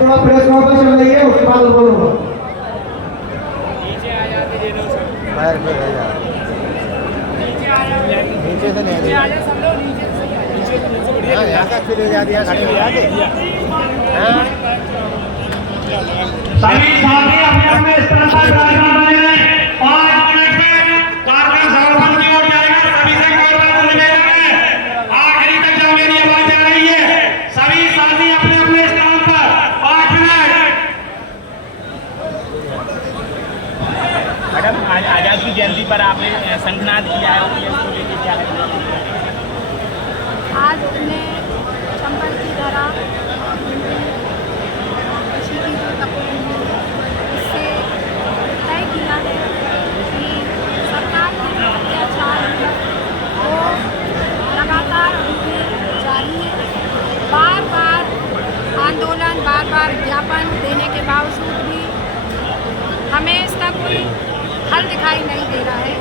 थोड़ा press note चल रही है, उसके बाद बोलूँगा। नीचे से नहीं यहाँ का फिर ले जा दिया गाड़ी में आके। सभी साथी अपने अपने स्थान पर विराजमान बने रहें। 5 मिनट में कार्यक्रम समापन की ओर जाएगा। सभी से निवेदन है, आखिरी तक जब मेरी आवाज आ रही है, सभी साथी अपने अपने स्थान पर 5 मिनट। मैडम, आजाद की जयंती पर आपने संघनाद किया है, उसको लेके क्या है? आज हमने चंबल की धरा कृषि की जो तपोवन इससे तय किया है कि सरकार के जो अत्याचार वो लगातार अभी भी जारी है। बार बार आंदोलन, बार बार ज्ञापन देने के बावजूद भी हमें इसका कोई हल दिखाई नहीं दे रहा है।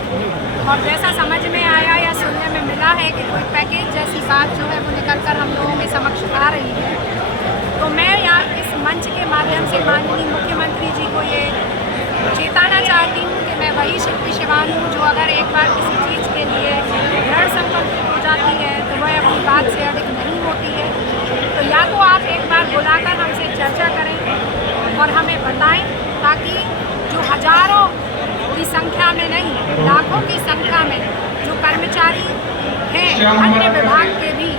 और जैसा समझ में आया या सुनने में मिला है कि कोई पैकेज जैसी बात जो है वो निकल कर हम लोगों के समक्ष आ रही है, तो मैं यहाँ इस मंच के माध्यम से माननीय मुख्यमंत्री जी को ये चेताना चाहती हूँ कि मैं वही शिल्पी शिवान हूँ जो अगर एक बार किसी चीज़ के लिए दृढ़ संकल्पित हो जाती है तो वह अपनी बात से अधिक नहीं होती है। तो या तो आप एक बार बुलाकर हमसे चर्चा करें और हमें बताएं, ताकि जो हजारों की संख्या में नहीं, लाखों की संख्या में जो कर्मचारी हैं अन्य विभाग के भी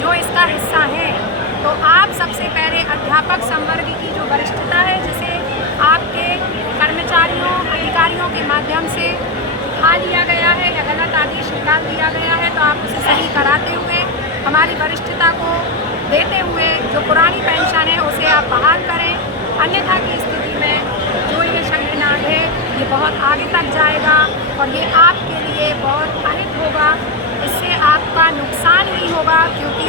जो इसका हिस्सा हैं, तो आप सबसे पहले अध्यापक संवर्ग की जो वरिष्ठता है, जिसे आपके कर्मचारियों अधिकारियों के माध्यम से उठा लिया गया है या गलत आदेश निकाल दिया गया है, तो आप उसे सही कराते हुए हमारी वरिष्ठता को देते हुए जो पुरानी पेंशन है उसे आप बहाल करें। अन्यथा की स्थिति में जो ये संघनाद है ये बहुत आगे तक जाएगा और ये आपके लिए बहुत अहित होगा। इससे आपका नुकसान ही होगा, क्योंकि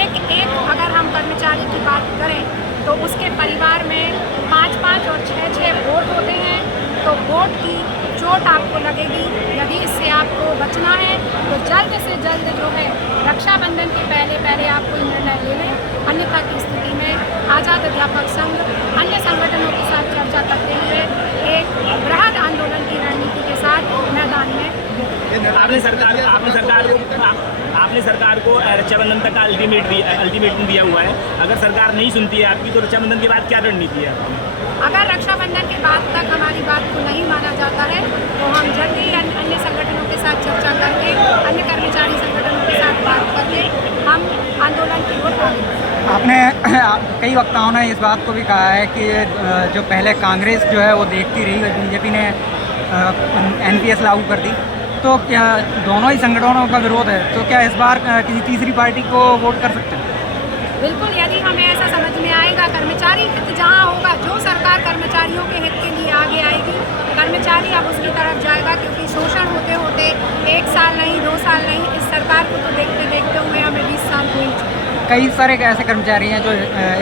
एक एक अगर हम कर्मचारी की बात करें तो उसके परिवार में 5-5 और 6-6 वोट होते हैं, तो वोट की चोट आपको लगेगी। यदि इससे आपको बचना है तो जल्द से जल्द जो है रक्षाबंधन के पहले आप कोई निर्णय ले लें। अन्यथा की स्थिति में आज़ाद अध्यापक संघ अन्य संगठनों के साथ चर्चा करते हुए एक बृहद आंदोलन की रणनीति के साथ मैदान में आपने सरकार को रक्षाबंधन तक का अल्टीमेटम दिया हुआ है। अगर सरकार नहीं सुनती है आपकी, तो रक्षाबंधन के बाद क्या रणनीति है? अगर रक्षाबंधन के बाद तक हमारी बात को नहीं माना जाता है तो हम जल्दी ही अन्य संगठनों के साथ चर्चा करके, अन्य कर्मचारी संगठनों के साथ बात करके हम आंदोलन की ओर आगे बढ़ेंगे। आपने कई वक्ताओं ने इस बात को भी कहा है कि जो पहले कांग्रेस जो है वो देखती रही, बीजेपी ने NPS लागू कर दी, तो क्या दोनों ही संगठनों का विरोध है, तो क्या इस बार किसी तीसरी पार्टी को वोट कर सकते हैं? बिल्कुल, यदि हमें ऐसा समझ में आएगा, कर्मचारी हित जहाँ होगा, जो सरकार कर्मचारियों के हित के लिए आगे आएगी, कर्मचारी अब उसकी तरफ जाएगा। क्योंकि शोषण होते होते 1 साल नहीं, 2 साल नहीं, इस सरकार को तो देखते देखते हुए हमें 20 साल हो ही चुके हैं। कई सारे ऐसे कर्मचारी हैं जो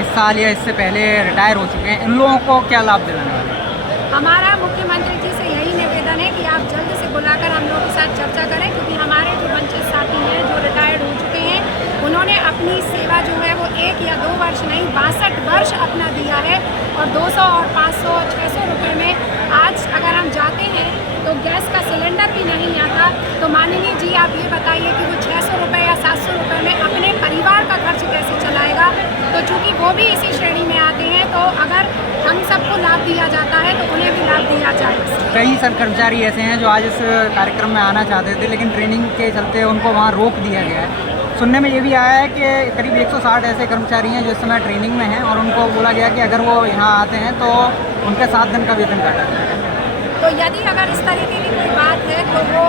इस साल या इससे पहले रिटायर हो चुके हैं, इन लोगों को क्या लाभ दिलाने वाले हैं? हमारा मुख्यमंत्री जी से यही निवेदन है कि आप जल्द से बुलाकर हम लोगों के साथ चर्चा करें, क्योंकि हमारे जो वंचित साथी हैं जो रिटायर्ड हो चुके हैं, उन्होंने अपनी सेवा जो है वो 1 या 2 वर्ष नहीं 62 वर्ष अपना दिया है। और 200 और 500 और 600 रुपये में आज अगर हम जाते हैं तो गैस का सिलेंडर भी नहीं आता। तो माननीय जी आप ये बताइए कि वो 600 रुपये या 700 रुपये में अपने परिवार का खर्च कैसे चलाएगा? तो चूँकि वो भी इसी श्रेणी में आते हैं, तो अगर हम सबको लाभ दिया जाता है तो उन्हें भी लाभ दिया जाए। कई कर्मचारी ऐसे हैं जो आज इस कार्यक्रम में आना चाहते थे, लेकिन ट्रेनिंग के चलते उनको वहाँ रोक दिया गया है। सुनने में ये भी आया है कि करीब 160 ऐसे कर्मचारी हैं जो इस समय ट्रेनिंग में हैं, और उनको बोला गया कि अगर वो यहाँ आते हैं तो उनके 7 दिन का वेतन काटा जाएगा। तो यदि अगर इस तरीके की कोई बात है तो वो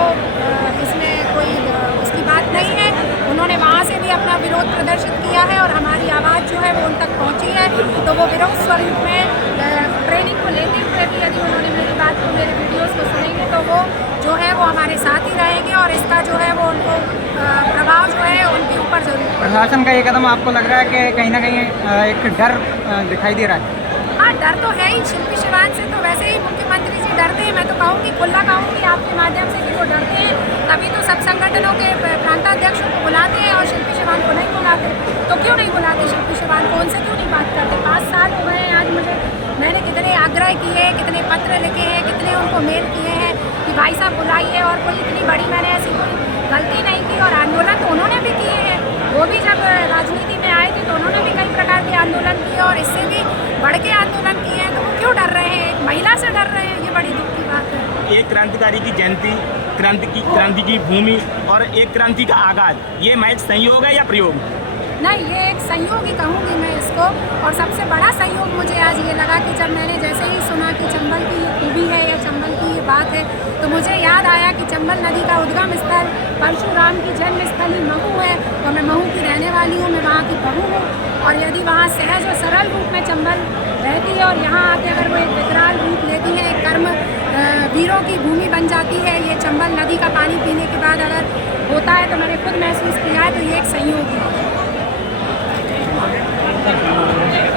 इसमें कोई उसकी बात नहीं है। उन्होंने वहाँ से भी अपना विरोध प्रदर्शित किया है और हमारी आवाज़ जो है वो उन तक पहुँची है। तो वो विरोध स्वरूप में ट्रेनिंग को लेते हुए भी यदि उन्होंने मेरी बात को, मेरे वीडियोज़ को सुनेंगे तो वो जो है वो हमारे साथ ही रहेंगे और इसका जो है वो उनको प्रभाव जो है उनके ऊपर जरूर। प्रशासन का ये कदम आपको लग रहा है कि कहीं ना कहीं एक डर दिखाई दे रहा है? हाँ, डर तो है ही। शिल्पी शिवान से तो वैसे ही मुख्यमंत्री जी डरते हैं। मैं तो कहूँगी, खुला कहूँगी आपके माध्यम से कि वो डरते हैं, तभी तो सब संगठनों के प्रांताध्यक्षों को बुलाते हैं और शिल्पी शिवान को नहीं बुलाते। तो क्यों नहीं बुलाते शिल्पी शिवान को? उनसे क्यों नहीं बात करते? 5 साल हो गए आग्रह किए, कितने पत्र लिखे हैं, कितने उनको मेल किए हैं कि भाई साहब बुलाइए, और कोई इतनी बड़ी मैंने ऐसी कोई गलती नहीं की। और आंदोलन तो उन्होंने भी किए हैं, वो भी जब राजनीति में आए थे तो उन्होंने भी कई प्रकार के आंदोलन किए और इससे भी बढ़ के आंदोलन किए हैं। तो वो क्यों डर रहे हैं, एक महिला से डर रहे हैं, ये बड़ी दुख की बात है। एक क्रांतिकारी की जयंती, क्रांति की भूमि और एक क्रांति का आगाज, ये महज संयोग है या प्रयोग? नहीं, ये एक संयोग ही कहूँगी मैं इसको। और सबसे बड़ा संयोग मुझे आज ये लगा कि जब मैंने जैसे ही सुना कि चंबल की ये खूबी है या चंबल की ये बात है, तो मुझे याद आया कि चंबल नदी का उद्गम स्थल परशुराम की जन्मस्थली महू है, और मैं महू की रहने वाली हूँ, मैं वहाँ की बहू हूँ। और यदि वहाँ सहज और सरल रूप में चंबल रहती है और यहाँ आके अगर वो एक विकराल रूप लेती है, एक कर्म वीरों की भूमि बन जाती है, ये चंबल नदी का पानी पीने के बाद अगर होता है, तो मैंने खुद महसूस किया है। तो ये एक संयोग है।